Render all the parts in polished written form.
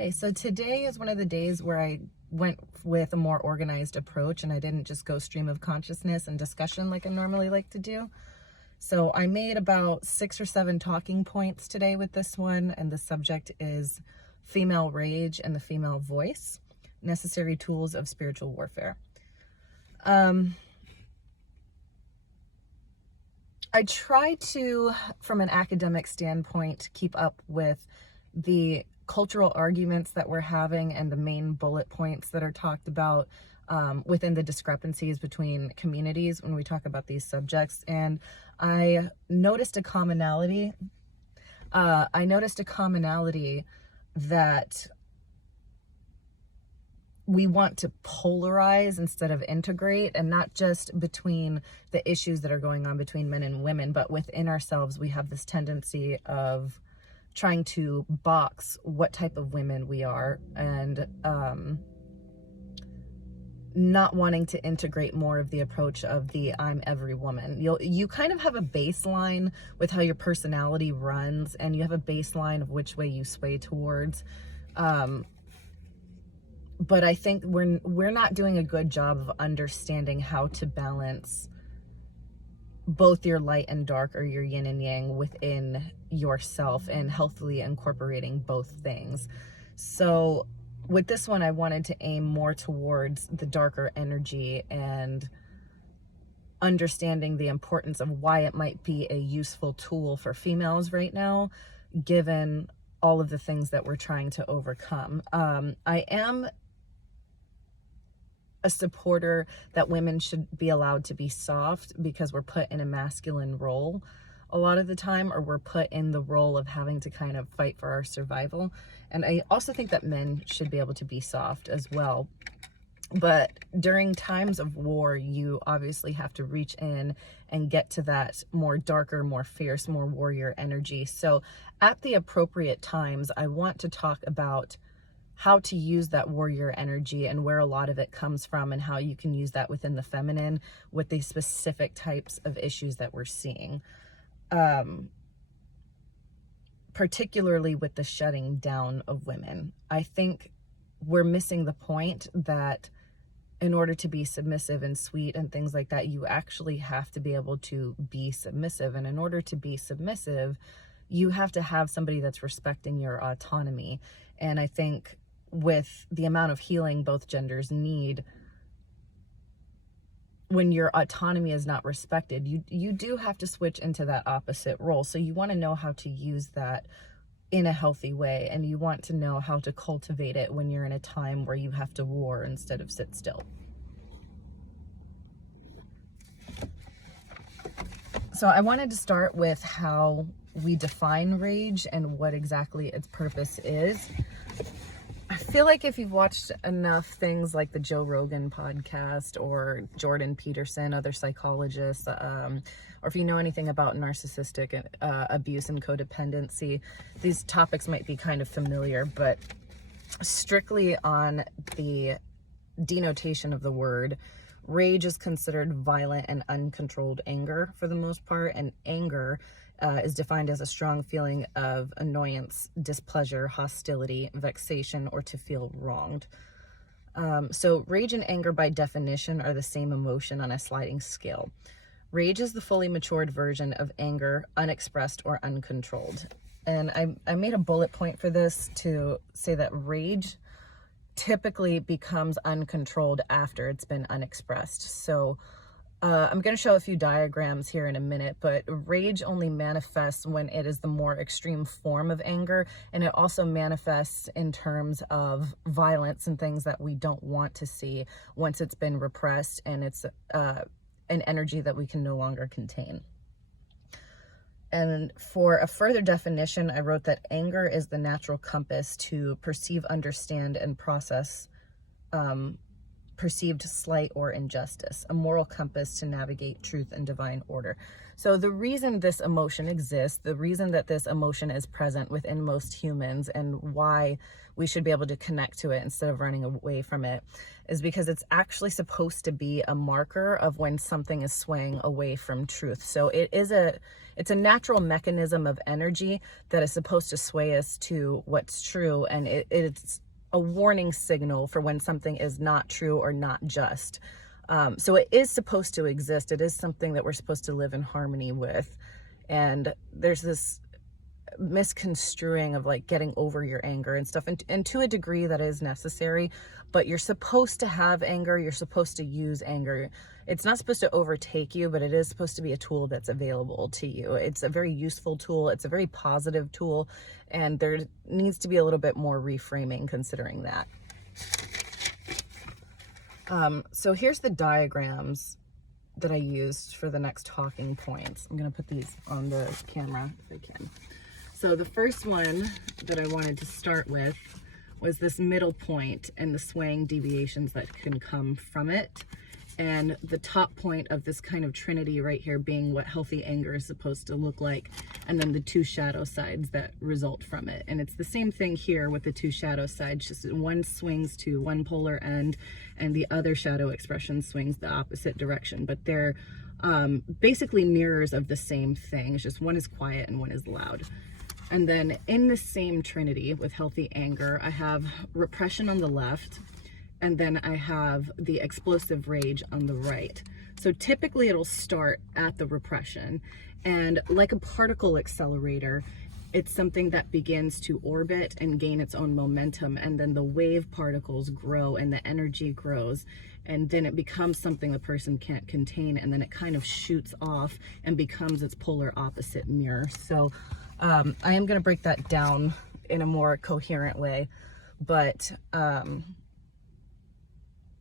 Okay, so today is one of the days where I went with a more organized approach and I didn't just go stream of consciousness and discussion like I normally like to do. So I made about 6 or 7 talking points today with this one, and the subject is female rage and the female voice, necessary tools of spiritual warfare. I try to, from an academic standpoint, keep up with the cultural arguments that we're having and the main bullet points that are talked about within the discrepancies between communities when we talk about these subjects. And I noticed a commonality. That we want to polarize instead of integrate, and not just between the issues that are going on between men and women, but within ourselves. We have this tendency of trying to box what type of women we are, and not wanting to integrate more of the approach of the I'm every woman. You kind of have a baseline with how your personality runs, and you have a baseline of which way you sway towards. But I think we're not doing a good job of understanding how to balance both your light and dark, or your yin and yang, within yourself, and healthily incorporating both things. So with this one, I wanted to aim more towards the darker energy and understanding the importance of why it might be a useful tool for females right now, given all of the things that we're trying to overcome. I am a supporter that women should be allowed to be soft, because we're put in a masculine role a lot of the time, or we're put in the role of having to kind of fight for our survival. And I also think that men should be able to be soft as well. But during times of war, you obviously have to reach in and get to that more darker, more fierce, more warrior energy. So at the appropriate times, I want to talk about how to use that warrior energy and where a lot of it comes from, and how you can use that within the feminine with the specific types of issues that we're seeing. Particularly with the shutting down of women. I think we're missing the point that in order to be submissive and sweet and things like that, you actually have to be able to be submissive. And in order to be submissive, you have to have somebody that's respecting your autonomy. And I think with the amount of healing both genders need, when your autonomy is not respected, you do have to switch into that opposite role. So you want to know how to use that in a healthy way, and you want to know how to cultivate it when you're in a time where you have to war instead of sit still. So I wanted to start with how we define rage and what exactly its purpose is. I feel like if you've watched enough things like the Joe Rogan podcast or Jordan Peterson, other psychologists, or if you know anything about narcissistic abuse and codependency, these topics might be kind of familiar. But strictly on the denotation of the word, rage is considered violent and uncontrolled anger for the most part, and anger is defined as a strong feeling of annoyance, displeasure, hostility, vexation, or to feel wronged. So rage and anger by definition are the same emotion on a sliding scale. Rage is the fully matured version of anger, unexpressed or uncontrolled. And I made a bullet point for this to say that rage typically becomes uncontrolled after it's been unexpressed. So I'm going to show a few diagrams here in a minute, but rage only manifests when it is the more extreme form of anger, and it also manifests in terms of violence and things that we don't want to see once it's been repressed, and it's an energy that we can no longer contain. And for a further definition, I wrote that anger is the natural compass to perceive, understand, and process perceived slight or injustice, a moral compass to navigate truth and divine order. So the reason this emotion exists, the reason that this emotion is present within most humans, and why we should be able to connect to it instead of running away from it, is because it's actually supposed to be a marker of when something is swaying away from truth. So it's a natural mechanism of energy that is supposed to sway us to what's true, and it's a warning signal for when something is not true or not just. So it is supposed to exist. It is something that we're supposed to live in harmony with. And there's this misconstruing of like getting over your anger and stuff. And to a degree that is necessary, but you're supposed to have anger. You're supposed to use anger. It's not supposed to overtake you, but it is supposed to be a tool that's available to you. It's a very useful tool. It's a very positive tool. And there needs to be a little bit more reframing considering that. So here's the diagrams that I used for the next talking points. I'm going to put these on the camera if I can. So the first one that I wanted to start with was this middle point and the swaying deviations that can come from it. And the top point of this kind of trinity right here being what healthy anger is supposed to look like, and then the two shadow sides that result from it. And it's the same thing here with the two shadow sides, just one swings to one polar end and the other shadow expression swings the opposite direction, but they're basically mirrors of the same thing. It's just one is quiet and one is loud. And then in the same trinity with healthy anger, I have repression on the left, and then I have the explosive rage on the right. So typically it'll start at the repression, and like a particle accelerator, it's something that begins to orbit and gain its own momentum, and then the wave particles grow and the energy grows, and then it becomes something the person can't contain, and then it kind of shoots off and becomes its polar opposite mirror. So I am going to break that down in a more coherent way, but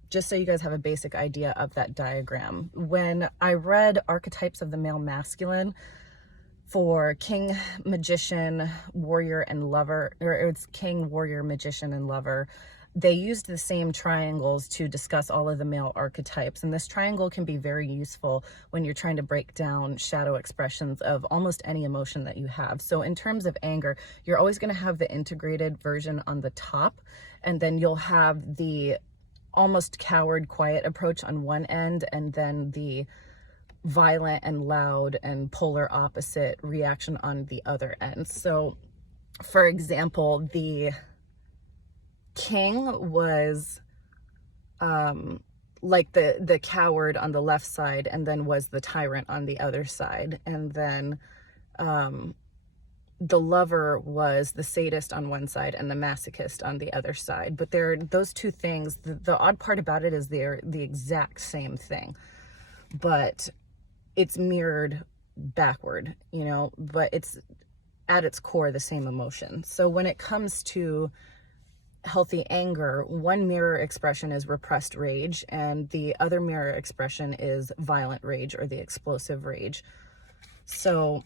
just so you guys have a basic idea of that diagram. When I read Archetypes of the Male Masculine for King, Magician, Warrior, and Lover, or it's King, Warrior, Magician, and Lover, they used the same triangles to discuss all of the male archetypes. And this triangle can be very useful when you're trying to break down shadow expressions of almost any emotion that you have. So in terms of anger, you're always going to have the integrated version on the top, and then you'll have the almost coward, quiet approach on one end, and then the violent and loud and polar opposite reaction on the other end. So for example, the King was like the coward on the left side, and then was the tyrant on the other side, and then the Lover was the sadist on one side and the masochist on the other side. But they're those two things, the odd part about it is they're the exact same thing, but it's mirrored backward, you know, but it's at its core the same emotion. So when it comes to healthy anger, one mirror expression is repressed rage, and the other mirror expression is violent rage or the explosive rage. So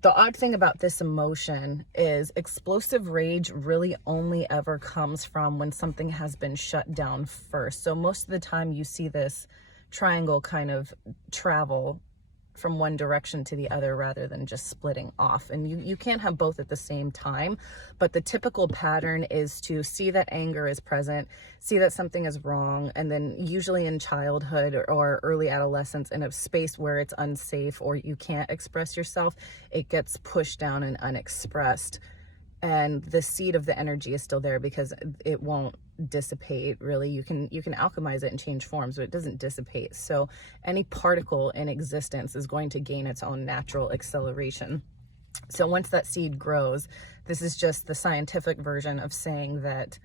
the odd thing about this emotion is explosive rage really only ever comes from when something has been shut down first. So most of the time you see this triangle kind of travel from one direction to the other rather than just splitting off. And you can't have both at the same time, but the typical pattern is to see that anger is present, see that something is wrong, and then usually in childhood or early adolescence, in a space where it's unsafe or you can't express yourself, it gets pushed down and unexpressed. And the seed of the energy is still there because it won't dissipate really. You can alchemize it and change forms, but it doesn't dissipate. So any particle in existence is going to gain its own natural acceleration. So once that seed grows, this is just the scientific version of saying that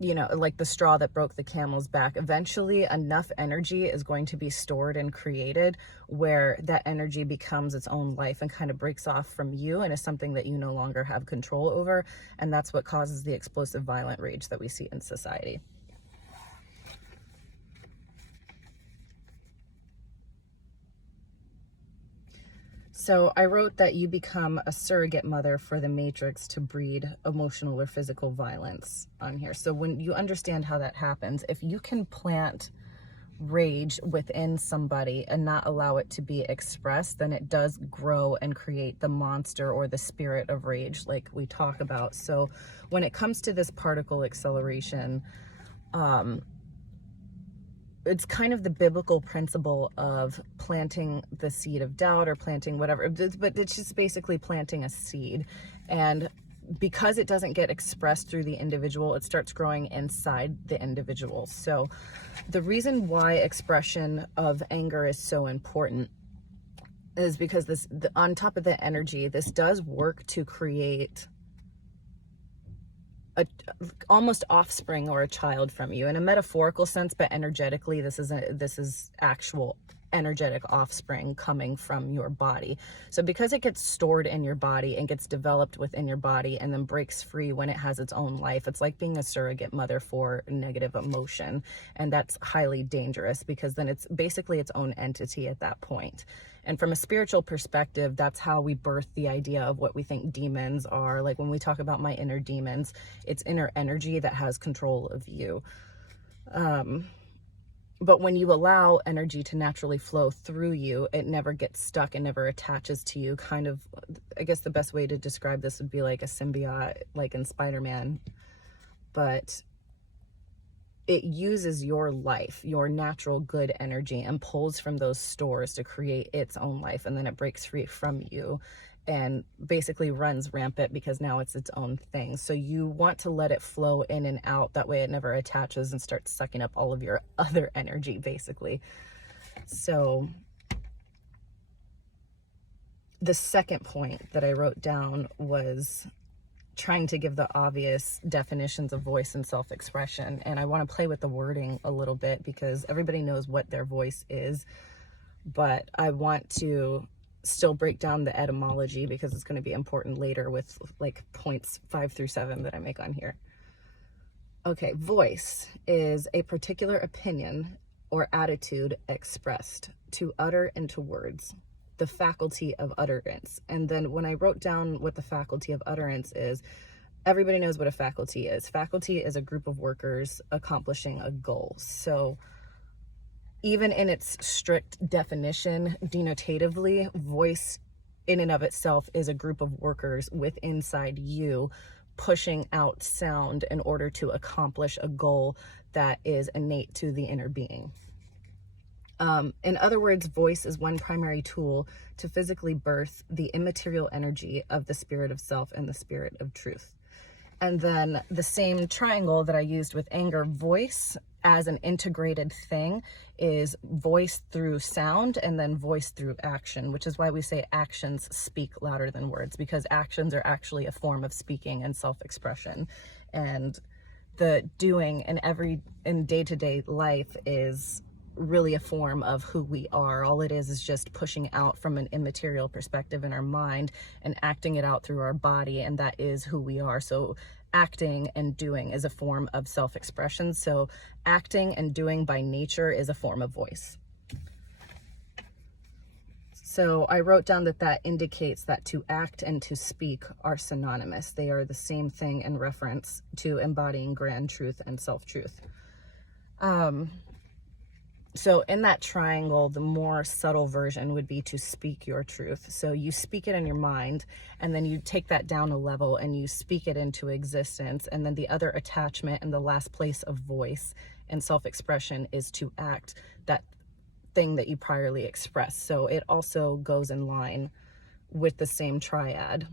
you know, like the straw that broke the camel's back, eventually enough energy is going to be stored and created where that energy becomes its own life and kind of breaks off from you and is something that you no longer have control over. And that's what causes the explosive, violent rage that we see in society. So I wrote that you become a surrogate mother for the matrix to breed emotional or physical violence on here. So when you understand how that happens, if you can plant rage within somebody and not allow it to be expressed, then it does grow and create the monster or the spirit of rage like we talk about. So when it comes to this particle acceleration, it's kind of the biblical principle of planting the seed of doubt or planting whatever, but it's just basically planting a seed. And because it doesn't get expressed through the individual, it starts growing inside the individual. So the reason why expression of anger is so important is because on top of the energy, this does work to create almost offspring or a child from you in a metaphorical sense, but energetically this is actual energetic offspring coming from your body. So because it gets stored in your body and gets developed within your body and then breaks free when it has its own life, it's like being a surrogate mother for negative emotion. And that's highly dangerous because then it's basically its own entity at that point. And from a spiritual perspective, that's how we birth the idea of what we think demons are. Like when we talk about my inner demons, it's inner energy that has control of you. But when you allow energy to naturally flow through you, it never gets stuck and never attaches to you. Kind of, I guess the best way to describe this would be like a symbiote, like in Spider-Man. But it uses your life, your natural good energy, and pulls from those stores to create its own life. And then it breaks free from you and basically runs rampant because now it's its own thing. So you want to let it flow in and out. That way it never attaches and starts sucking up all of your other energy, basically. So the second point that I wrote down was trying to give the obvious definitions of voice and self-expression. And I want to play with the wording a little bit because everybody knows what their voice is, but I want to still break down the etymology because it's going to be important later with like points 5 through 7 that I make on here. Okay, voice is a particular opinion or attitude expressed, to utter into words, the faculty of utterance. And then when I wrote down what the faculty of utterance is, everybody knows what a faculty is. Faculty is a group of workers accomplishing a goal. So even in its strict definition, denotatively, voice in and of itself is a group of workers with inside you pushing out sound in order to accomplish a goal that is innate to the inner being. In other words, voice is one primary tool to physically birth the immaterial energy of the spirit of self and the spirit of truth. And then the same triangle that I used with anger, voice as an integrated thing is voice through sound and then voice through action, which is why we say actions speak louder than words, because actions are actually a form of speaking and self-expression. And the doing in day-to-day life is really a form of who we are. All it is just pushing out from an immaterial perspective in our mind and acting it out through our body, and that is who we are. So acting and doing is a form of self-expression. So acting and doing by nature is a form of voice. So I wrote down that indicates that to act and to speak are synonymous. They are the same thing in reference to embodying grand truth and self-truth. So in that triangle, the more subtle version would be to speak your truth. So you speak it in your mind, and then you take that down a level and you speak it into existence. And then the other attachment and the last place of voice and self-expression is to act that thing that you priorly expressed. So it also goes in line with the same triad,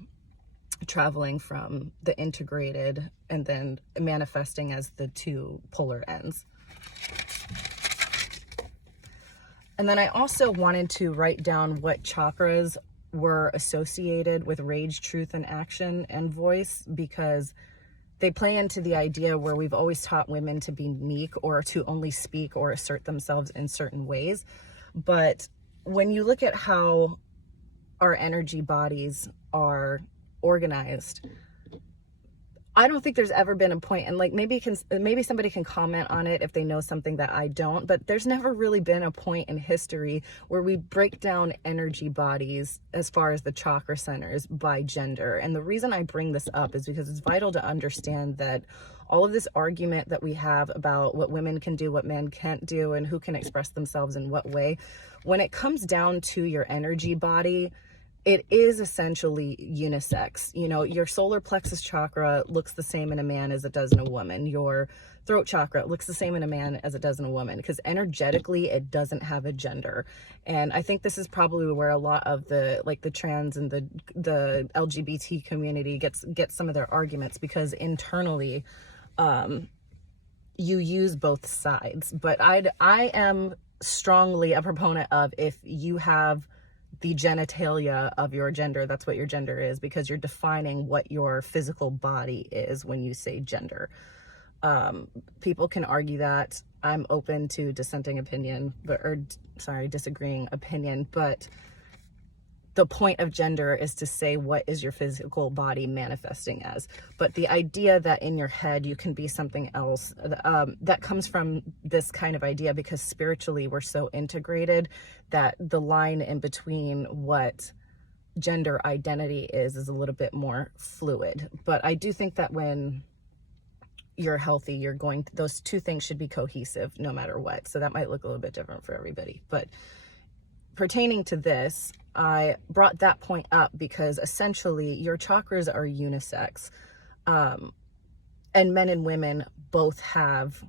traveling from the integrated and then manifesting as the two polar ends. And then I also wanted to write down what chakras were associated with rage, truth, and action and voice, because they play into the idea where we've always taught women to be meek or to only speak or assert themselves in certain ways. But when you look at how our energy bodies are organized, I don't think there's ever been a point, and like maybe somebody can comment on it if they know something that I don't, but there's never really been a point in history where we break down energy bodies as far as the chakra centers by gender. And the reason I bring this up is because it's vital to understand that all of this argument that we have about what women can do, what men can't do, and who can express themselves in what way, when it comes down to your energy body, it is essentially unisex. You know, your solar plexus chakra looks the same in a man as it does in a woman. Your throat chakra looks the same in a man as it does in a woman, because energetically it doesn't have a gender. And I think this is probably where a lot of the like the trans and the LGBT community gets some of their arguments, because internally you use both sides. But I am strongly a proponent of, if you have the genitalia of your gender, that's what your gender is, because you're defining what your physical body is when you say gender. People can argue that. I'm open to dissenting opinion, disagreeing opinion, but the point of gender is to say what is your physical body manifesting as. But the idea that in your head you can be something else, that comes from this kind of idea, because spiritually we're so integrated that the line in between what gender identity is a little bit more fluid. But I do think that when you're healthy, those two things should be cohesive no matter what. So that might look a little bit different for everybody. But pertaining to this, I brought that point up because essentially your chakras are unisex, and men and women both have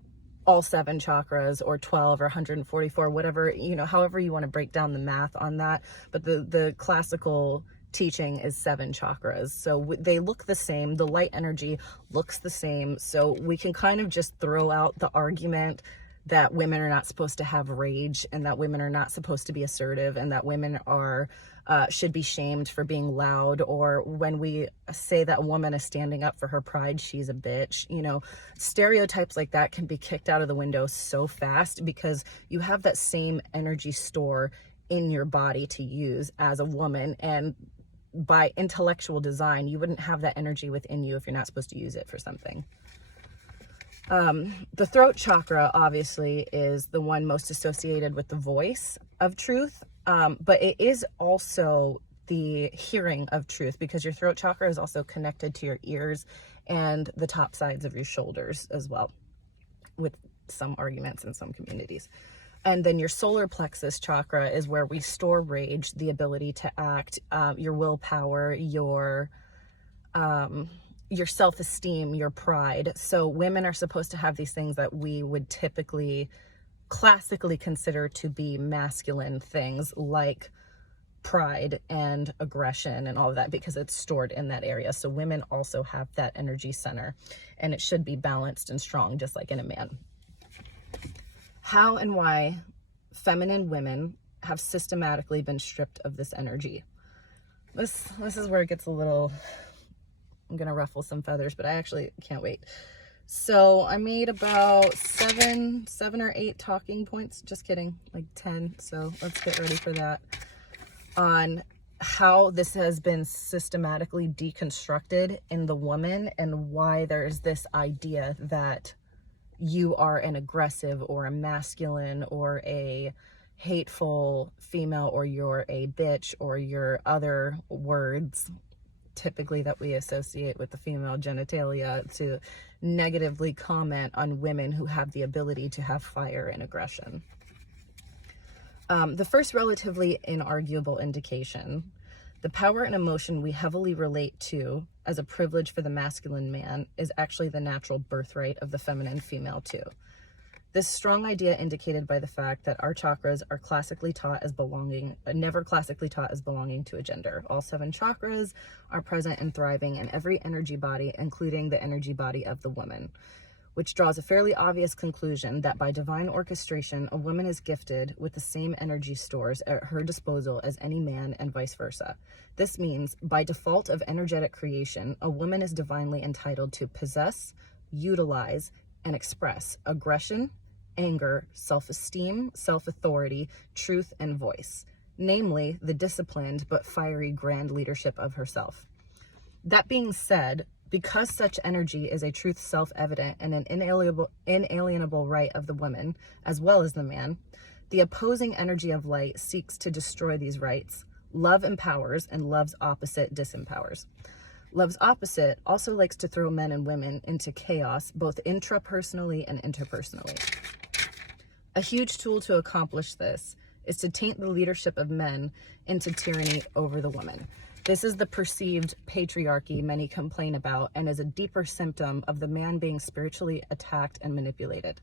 all 7 chakras, or 12 or 144, whatever, however you want to break down the math on that. But the classical teaching is 7 chakras, so they look the same. The light energy looks the same, so we can kind of just throw out the argument that women are not supposed to have rage, and that women are not supposed to be assertive, and that women should be shamed for being loud, or when we say that a woman is standing up for her pride, she's a bitch. Stereotypes like that can be kicked out of the window so fast, because you have that same energy store in your body to use as a woman, and by intellectual design, you wouldn't have that energy within you if you're not supposed to use it for something. The throat chakra obviously is the one most associated with the voice of truth, but it is also the hearing of truth, because your throat chakra is also connected to your ears and the top sides of your shoulders as well, with some arguments in some communities. And then your solar plexus chakra is where we store rage, the ability to act, your willpower, your self-esteem, your pride. So women are supposed to have these things that we would typically classically consider to be masculine things, like pride and aggression and all of that, because it's stored in that area. So women also have that energy center, and it should be balanced and strong, just like in a man. How and why feminine women have systematically been stripped of this energy. This is where it gets a little, I'm gonna ruffle some feathers, but I actually can't wait. So I made about seven or 8 talking points, just kidding, like 10. So let's get ready for that, on how this has been systematically deconstructed in the woman, and why there's this idea that you are an aggressive or a masculine or a hateful female, or you're a bitch, or your other words typically that we associate with the female genitalia, to negatively comment on women who have the ability to have fire and aggression. The first relatively inarguable indication: the power and emotion we heavily relate to as a privilege for the masculine man is actually the natural birthright of the feminine female too. This strong idea indicated by the fact that our chakras are never classically taught as belonging to a gender. All 7 chakras are present and thriving in every energy body, including the energy body of the woman, which draws a fairly obvious conclusion that by divine orchestration, a woman is gifted with the same energy stores at her disposal as any man, and vice versa. This means, by default of energetic creation, a woman is divinely entitled to possess, utilize, and express aggression, anger, self-esteem, self-authority, truth, and voice, namely the disciplined but fiery grand leadership of herself. That being said, Because such energy is a truth self-evident and an inalienable right of the woman, as well as the man, the opposing energy of light seeks to destroy these rights. Love empowers, and love's opposite disempowers. Love's opposite also likes to throw men and women into chaos, both intrapersonally and interpersonally. A huge tool to accomplish this is to taint the leadership of men into tyranny over the woman. This is the perceived patriarchy many complain about, and is a deeper symptom of the man being spiritually attacked and manipulated.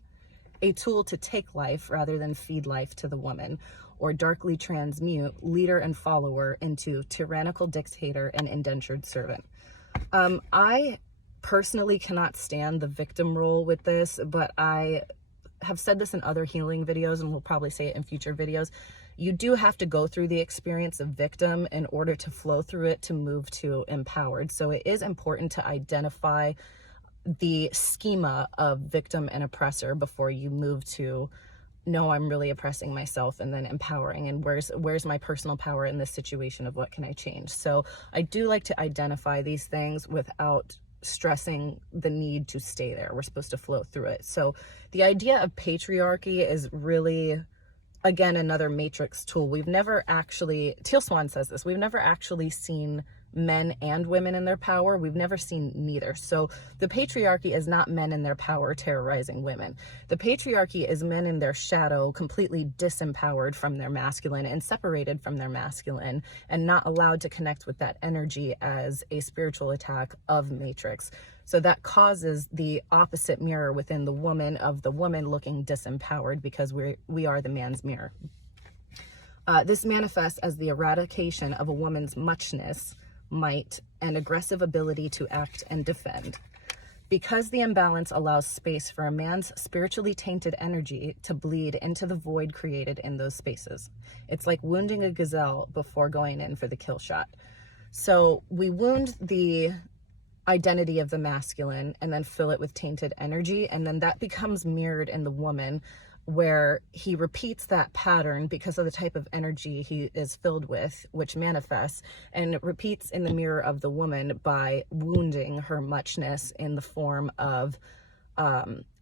A tool to take life rather than feed life to the woman, or darkly transmute leader and follower into tyrannical dictator and indentured servant. I personally cannot stand the victim role with this, but I have said this in other healing videos, and will probably say it in future videos. You do have to go through the experience of victim in order to flow through it to move to empowered. So it is important to identify the schema of victim and oppressor before you move to, no, I'm really oppressing myself, and then empowering, and where's my personal power in this situation of what can I change. So I do like to identify these things without stressing the need to stay there. We're supposed to flow through it. So the idea of patriarchy is really, again, another matrix tool. We've never actually, Teal Swan says this, we've never actually seen men and women in their power. We've never seen neither. So the patriarchy is not men in their power terrorizing women. The patriarchy is men in their shadow, completely disempowered from their masculine and separated from their masculine, and not allowed to connect with that energy as a spiritual attack of matrix. So that causes the opposite mirror within the woman of the woman looking disempowered, because we are the man's mirror. This manifests as the eradication of a woman's muchness, might, and aggressive ability to act and defend. Because the imbalance allows space for a man's spiritually tainted energy to bleed into the void created in those spaces. It's like wounding a gazelle before going in for the kill shot. So we wound the identity of the masculine and then fill it with tainted energy, and then that becomes mirrored in the woman, where he repeats that pattern because of the type of energy he is filled with, which manifests, and it repeats in the mirror of the woman by wounding her muchness in the form of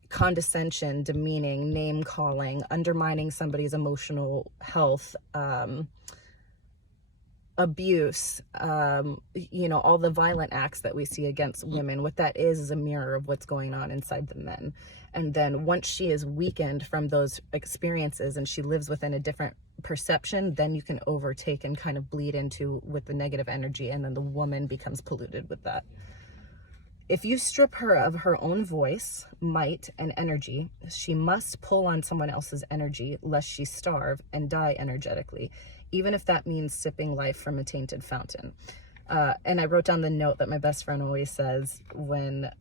condescension, demeaning, name calling, undermining somebody's emotional health, abuse, all the violent acts that we see against women. What that is a mirror of what's going on inside the men. And then once she is weakened from those experiences and she lives within a different perception, then you can overtake and kind of bleed into with the negative energy, and then the woman becomes polluted with that. If you strip her of her own voice, might, and energy, she must pull on someone else's energy lest she starve and die energetically, even if that means sipping life from a tainted fountain. And I wrote down the note that my best friend always says when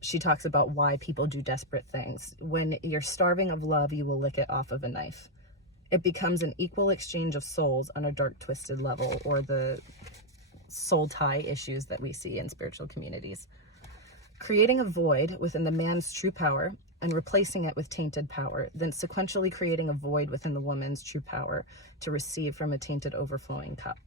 she talks about why people do desperate things. When you're starving of love, you will lick it off of a knife. It becomes an equal exchange of souls on a dark, twisted level, or the soul tie issues that we see in spiritual communities. Creating a void within the man's true power and replacing it with tainted power, then sequentially creating a void within the woman's true power to receive from a tainted overflowing cup.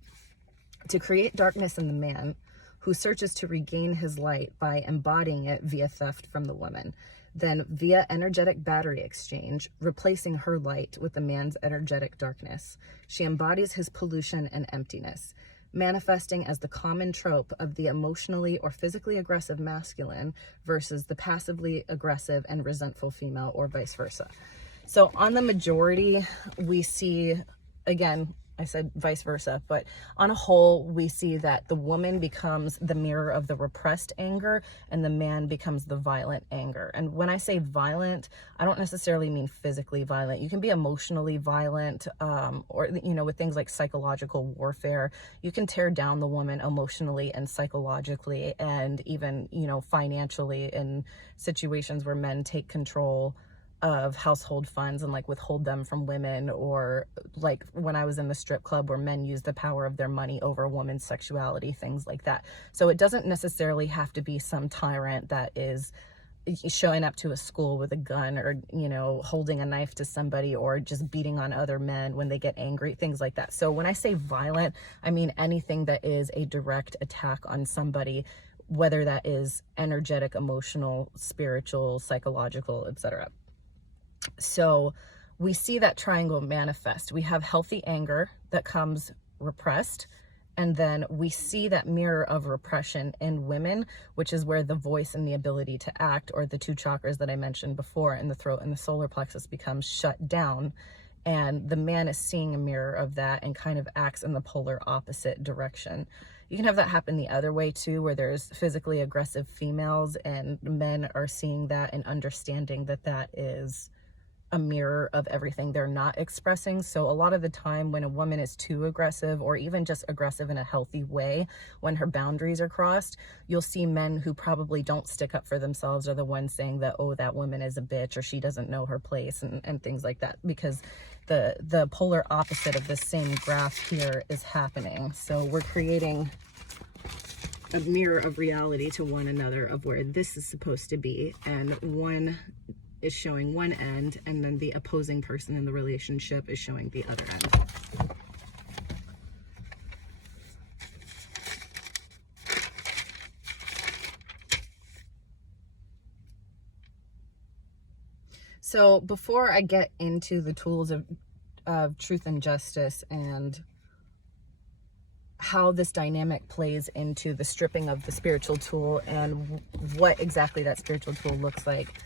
To create darkness in the man, who searches to regain his light by embodying it via theft from the woman, then via energetic battery exchange, replacing her light with the man's energetic darkness. She embodies his pollution and emptiness, manifesting as the common trope of the emotionally or physically aggressive masculine versus the passively aggressive and resentful female, or vice versa. So on the majority, we see, again, I said vice versa, but on a whole, we see that the woman becomes the mirror of the repressed anger and the man becomes the violent anger. And when I say violent, I don't necessarily mean physically violent. You can be emotionally violent, or, with things like psychological warfare. You can tear down the woman emotionally and psychologically, and even, financially, in situations where men take control of household funds and withhold them from women, or like when I was in the strip club where men use the power of their money over a woman's sexuality, things like that. So it doesn't necessarily have to be some tyrant that is showing up to a school with a gun, or holding a knife to somebody, or just beating on other men when they get angry, things like that. So when I say violent, I mean anything that is a direct attack on somebody whether that is energetic, emotional, spiritual, psychological, etc. So we see that triangle manifest. We have healthy anger that comes repressed, and then we see that mirror of repression in women, which is where the voice and the ability to act, or the two chakras that I mentioned before in the throat and the solar plexus, becomes shut down. And the man is seeing a mirror of that and kind of acts in the polar opposite direction. You can have that happen the other way too, where there's physically aggressive females and men are seeing that and understanding that that is a mirror of everything they're not expressing. So a lot of the time when a woman is too aggressive, or even just aggressive in a healthy way, when her boundaries are crossed, you'll see men who probably don't stick up for themselves are the ones saying that, oh, that woman is a bitch, or she doesn't know her place, and things like that, because the polar opposite of this same graph here is happening. So we're creating a mirror of reality to one another of where this is supposed to be, and one is showing one end, and then the opposing person in the relationship is showing the other end. So before I get into the tools of truth and justice and how this dynamic plays into the stripping of the spiritual tool and what exactly that spiritual tool looks like,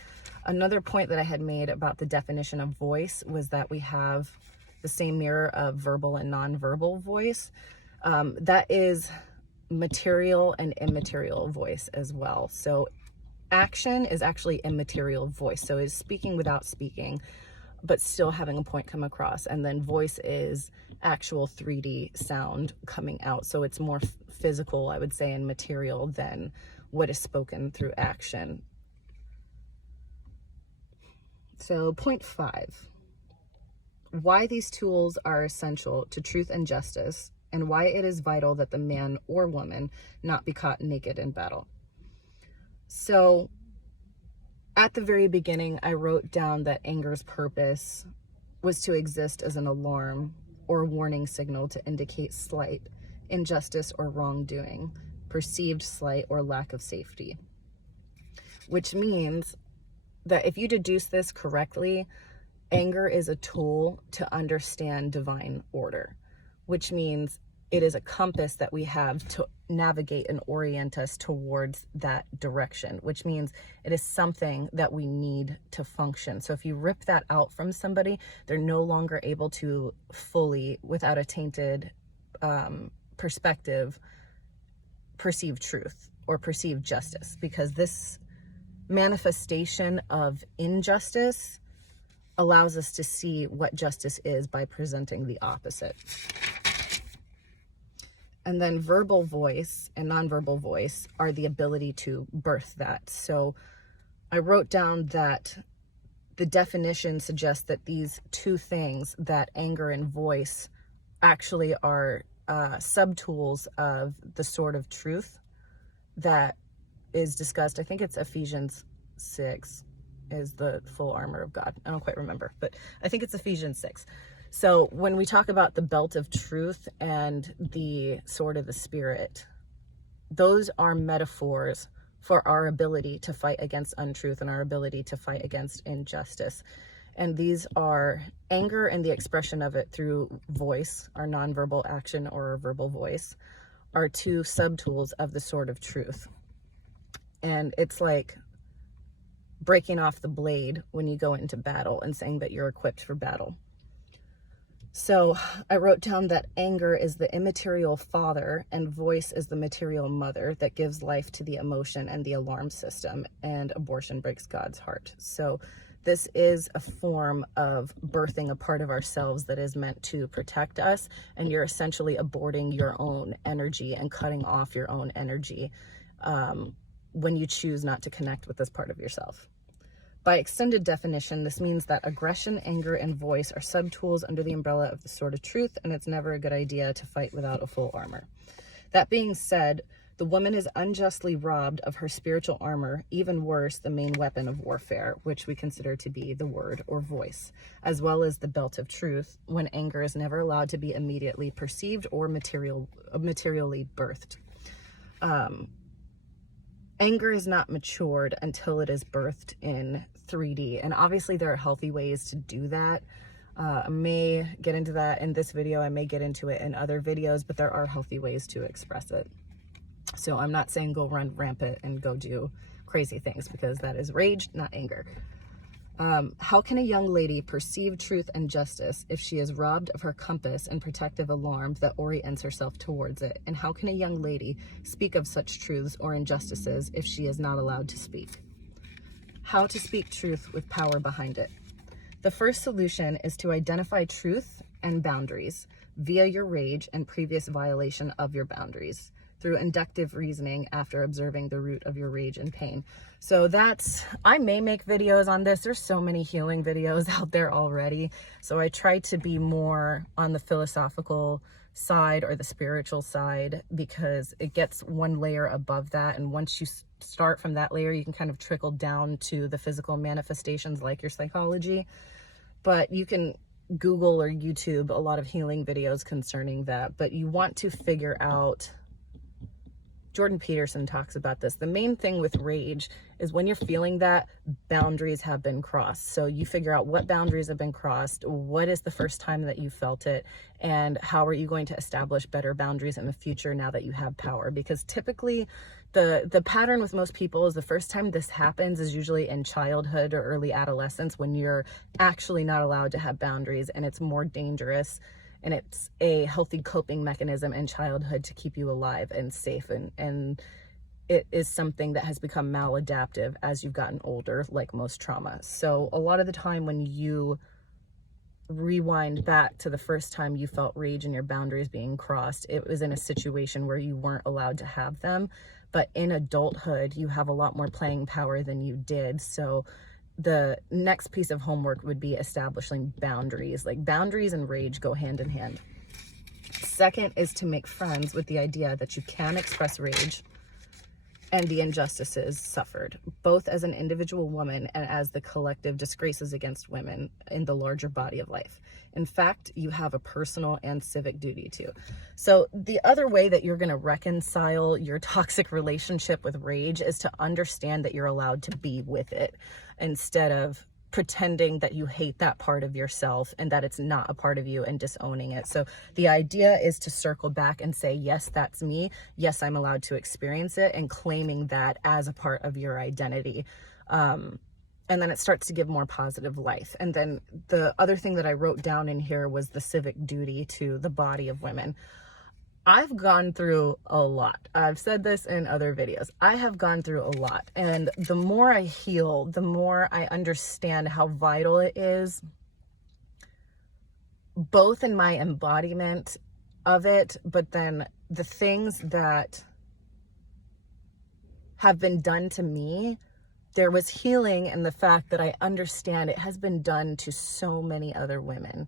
another point that I had made about the definition of voice was that we have the same mirror of verbal and nonverbal voice. That is material and immaterial voice as well. So action is actually immaterial voice. So it's speaking without speaking, but still having a point come across. And then voice is actual 3D sound coming out. So it's more physical, I would say, and material than what is spoken through action. So point 5, why these tools are essential to truth and justice, and why it is vital that the man or woman not be caught naked in battle. So at the very beginning, I wrote down that anger's purpose was to exist as an alarm or warning signal to indicate slight, injustice, or wrongdoing, perceived slight or lack of safety, which means that if you deduce this correctly, anger is a tool to understand divine order, which means it is a compass that we have to navigate and orient us towards that direction, which means it is something that we need to function. So if you rip that out from somebody, they're no longer able to fully, without a tainted perspective, perceive truth or perceive justice, because this manifestation of injustice allows us to see what justice is by presenting the opposite. And then verbal voice and nonverbal voice are the ability to birth that. So I wrote down that the definition suggests that these two things, that anger and voice, actually are subtools of the sword of truth that is discussed. I think it's Ephesians 6 is the full armor of God. I don't quite remember, but I think it's Ephesians 6. So when we talk about the belt of truth and the sword of the spirit, those are metaphors for our ability to fight against untruth and our ability to fight against injustice. And these are anger and the expression of it through voice, our nonverbal action or our verbal voice, are two subtools of the sword of truth. And it's like breaking off the blade when you go into battle and saying that you're equipped for battle. So I wrote down that anger is the immaterial father and voice is the material mother that gives life to the emotion and the alarm system, and abortion breaks God's heart. So this is a form of birthing a part of ourselves that is meant to protect us, and you're essentially aborting your own energy and cutting off your own energy when you choose not to connect with this part of yourself. By extended definition, this means that aggression, anger, and voice are subtools under the umbrella of the sword of truth, and it's never a good idea to fight without a full armor. That being said, the woman is unjustly robbed of her spiritual armor, even worse, the main weapon of warfare, which we consider to be the word or voice, as well as the belt of truth, when anger is never allowed to be immediately perceived or materially birthed. anger is not matured until it is birthed in 3D. And obviously there are healthy ways to do that. I may get into that in this video. I may get into it in other videos, but there are healthy ways to express it. So I'm not saying go run rampant and go do crazy things, because that is rage, not anger. How can a young lady perceive truth and justice if she is robbed of her compass and protective alarm that orients herself towards it? And how can a young lady speak of such truths or injustices if she is not allowed to speak? How to speak truth with power behind it. The first solution is to identify truth and boundaries via your rage and previous violation of your boundaries through inductive reasoning after observing the root of your rage and pain. So I may make videos on this. There's so many healing videos out there already. So I try to be more on the philosophical side or the spiritual side, because it gets one layer above that. And once you start from that layer, you can kind of trickle down to the physical manifestations like your psychology. But you can Google or YouTube a lot of healing videos concerning that. But you want to figure out, Jordan Peterson talks about this. The main thing with rage is when you're feeling that, boundaries have been crossed. So you figure out what boundaries have been crossed, what is the first time that you felt it, and how are you going to establish better boundaries in the future now that you have power. Because typically the pattern with most people is the first time this happens is usually in childhood or early adolescence, when you're actually not allowed to have boundaries, and it's more dangerous. And it's a healthy coping mechanism in childhood to keep you alive and safe. And it is something that has become maladaptive as you've gotten older, like most trauma. So a lot of the time when you rewind back to the first time you felt rage and your boundaries being crossed, it was in a situation where you weren't allowed to have them. But in adulthood, you have a lot more playing power than you did. So the next piece of homework would be establishing boundaries. Like, boundaries and rage go hand in hand. Second is to make friends with the idea that you can express rage and the injustices suffered, both as an individual woman and as the collective disgraces against women in the larger body of life. In fact, you have a personal and civic duty to. So the other way that you're going to reconcile your toxic relationship with rage is to understand that you're allowed to be with it, instead of pretending that you hate that part of yourself and that it's not a part of you and disowning it. So the idea is to circle back and say, yes, that's me. Yes, I'm allowed to experience it, and claiming that as a part of your identity. And then it starts to give more positive life. And then the other thing that I wrote down in here was the civic duty to the body of women. I've gone through a lot. I've said this in other videos. I have gone through a lot. And the more I heal, the more I understand how vital it is, both in my embodiment of it, but then the things that have been done to me. There was healing in the fact that I understand it has been done to so many other women,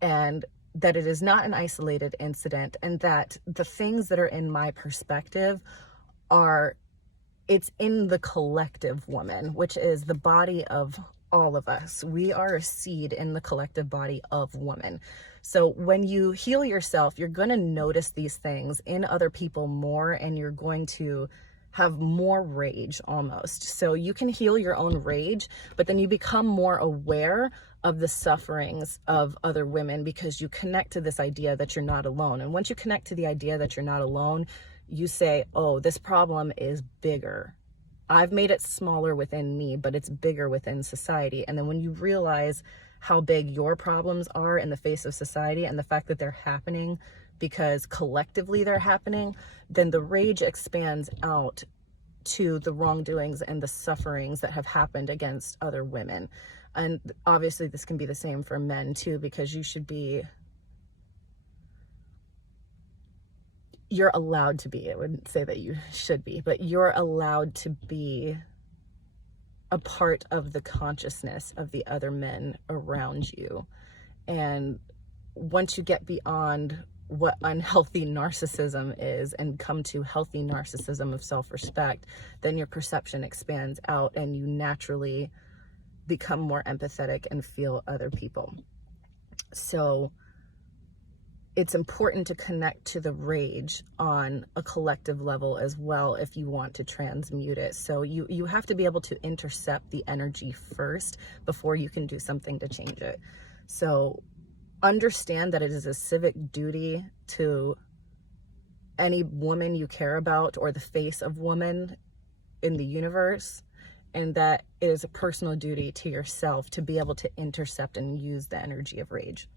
and that it is not an isolated incident, and that the things that are in my perspective it's in the collective woman, which is the body of all of us. We are a seed in the collective body of woman. So when you heal yourself, you're going to notice these things in other people more, and you're going to have more rage almost. So you can heal your own rage, but then you become more aware of the sufferings of other women, because you connect to this idea that you're not alone. And once you connect to the idea that you're not alone, you say, oh, this problem is bigger. I've made it smaller within me, but it's bigger within society. And then when you realize how big your problems are in the face of society, and the fact that they're happening because collectively they're happening, then the rage expands out to the wrongdoings and the sufferings that have happened against other women. And obviously this can be the same for men too, because you're allowed to be, I wouldn't say that you should be, but you're allowed to be a part of the consciousness of the other men around you. And once you get beyond what unhealthy narcissism is and come to healthy narcissism of self-respect, then your perception expands out, and you naturally become more empathetic and feel other people. So it's important to connect to the rage on a collective level as well if you want to transmute it. So you have to be able to intercept the energy first before you can do something to change it. So understand that it is a civic duty to any woman you care about or the face of woman in the universe, and that it is a personal duty to yourself to be able to intercept and use the energy of rage.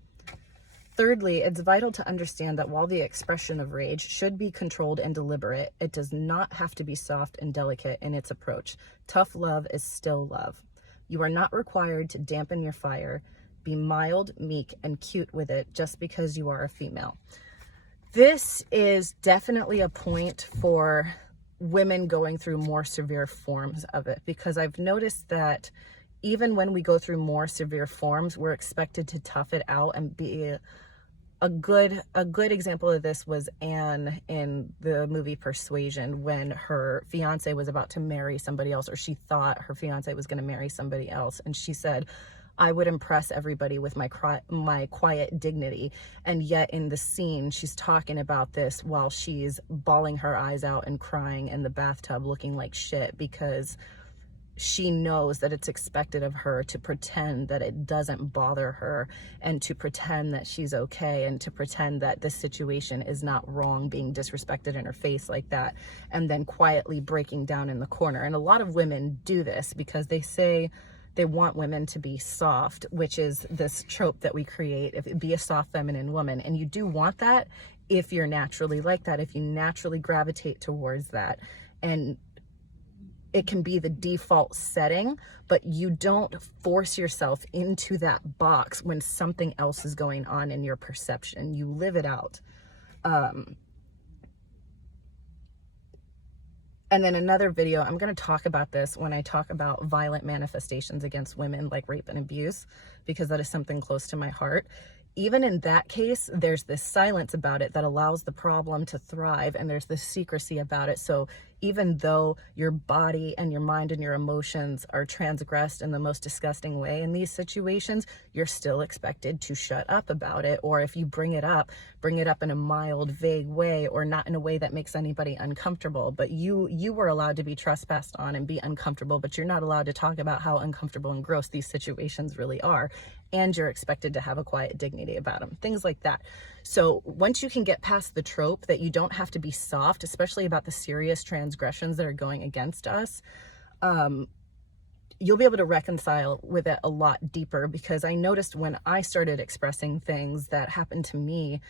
Thirdly, it's vital to understand that while the expression of rage should be controlled and deliberate, it does not have to be soft and delicate in its approach. Tough love is still love. You are not required to dampen your fire. Be mild, meek, and cute with it just because you are a female. This is definitely a point for women going through more severe forms of it, because I've noticed that even when we go through more severe forms, we're expected to tough it out and be a good example of this was Anne in the movie Persuasion, when her fiance was about to marry somebody else, or she thought her fiance was going to marry somebody else. And she said, I would impress everybody with my quiet dignity. And yet in the scene, she's talking about this while she's bawling her eyes out and crying in the bathtub looking like shit, because she knows that it's expected of her to pretend that it doesn't bother her, and to pretend that she's okay, and to pretend that this situation is not wrong, being disrespected in her face like that, and then quietly breaking down in the corner. And a lot of women do this because they say they want women to be soft, which is this trope that we create, if be a soft feminine woman. And you do want that if you're naturally like that, if you naturally gravitate towards that. And it can be the default setting, but you don't force yourself into that box when something else is going on in your perception. You live it out. And then another video, I'm going to talk about this when I talk about violent manifestations against women like rape and abuse, because that is something close to my heart. Even in that case, there's this silence about it that allows the problem to thrive, and there's this secrecy about it. So even though your body and your mind and your emotions are transgressed in the most disgusting way in these situations, you're still expected to shut up about it. Or if you bring it up in a mild, vague way, or not in a way that makes anybody uncomfortable. But you were allowed to be trespassed on and be uncomfortable, but you're not allowed to talk about how uncomfortable and gross these situations really are. And you're expected to have a quiet dignity about them, things like that. So once you can get past the trope that you don't have to be soft, especially about the serious transgressions that are going against us, you'll be able to reconcile with it a lot deeper. Because I noticed when I started expressing things that happened to me,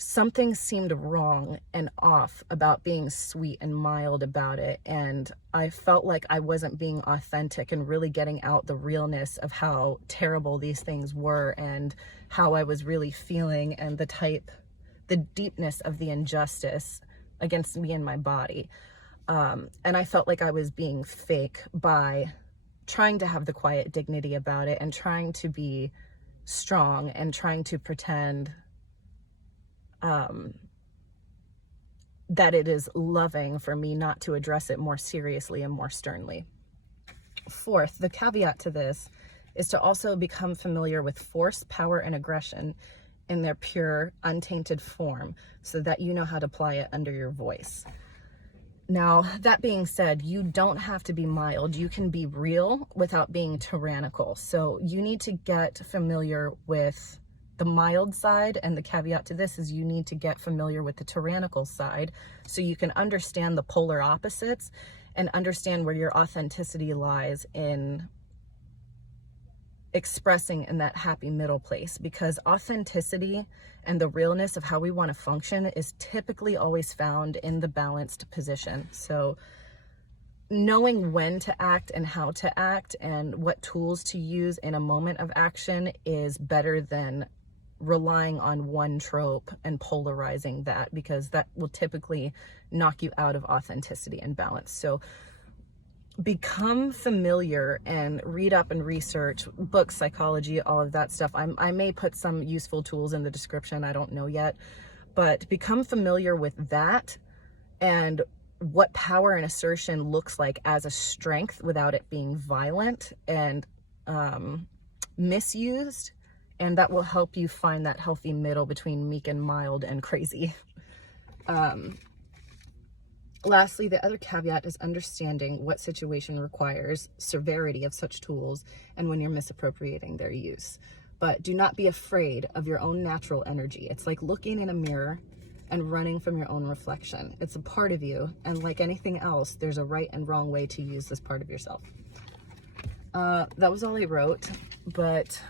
something seemed wrong and off about being sweet and mild about it. And I felt like I wasn't being authentic and really getting out the realness of how terrible these things were, and how I was really feeling, and the deepness of the injustice against me and my body. And I felt like I was being fake by trying to have the quiet dignity about it, and trying to be strong, and trying to pretend that it is loving for me not to address it more seriously and more sternly. Fourth, the caveat to this is to also become familiar with force, power, and aggression in their pure, untainted form, so that you know how to apply it under your voice. Now, that being said, you don't have to be mild. You can be real without being tyrannical. So you need to get familiar with the mild side, and the caveat to this is you need to get familiar with the tyrannical side, so you can understand the polar opposites and understand where your authenticity lies in expressing in that happy middle place. Because authenticity and the realness of how we want to function is typically always found in the balanced position. So knowing when to act and how to act and what tools to use in a moment of action is better than relying on one trope and polarizing that, because that will typically knock you out of authenticity and balance. So become familiar and read up and research books, psychology, all of that stuff. I may put some useful tools in the description, I don't know yet, but become familiar with that and what power and assertion looks like as a strength without it being violent and misused And that will help you find that healthy middle between meek and mild and crazy. Lastly, the other caveat is understanding what situation requires severity of such tools and when you're misappropriating their use. But do not be afraid of your own natural energy. It's like looking in a mirror and running from your own reflection. It's a part of you, and like anything else, there's a right and wrong way to use this part of yourself. That was all I wrote, but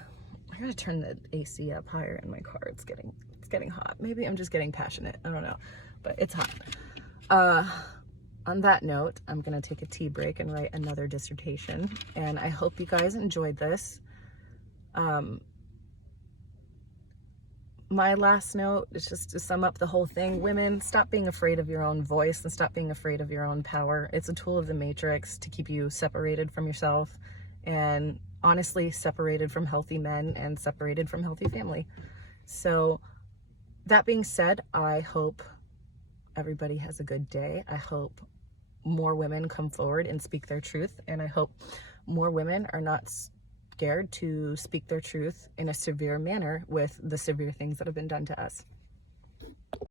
I gotta turn the AC up higher in my car. It's getting hot. Maybe I'm just getting passionate. I don't know, but it's hot. On that note, I'm gonna take a tea break and write another dissertation, and I hope you guys enjoyed this. My last note is just to sum up the whole thing. Women, stop being afraid of your own voice and stop being afraid of your own power. It's a tool of the matrix to keep you separated from yourself, and honestly separated from healthy men and separated from healthy family. So that being said, I hope everybody has a good day. I hope more women come forward and speak their truth, and I hope more women are not scared to speak their truth in a severe manner with the severe things that have been done to us.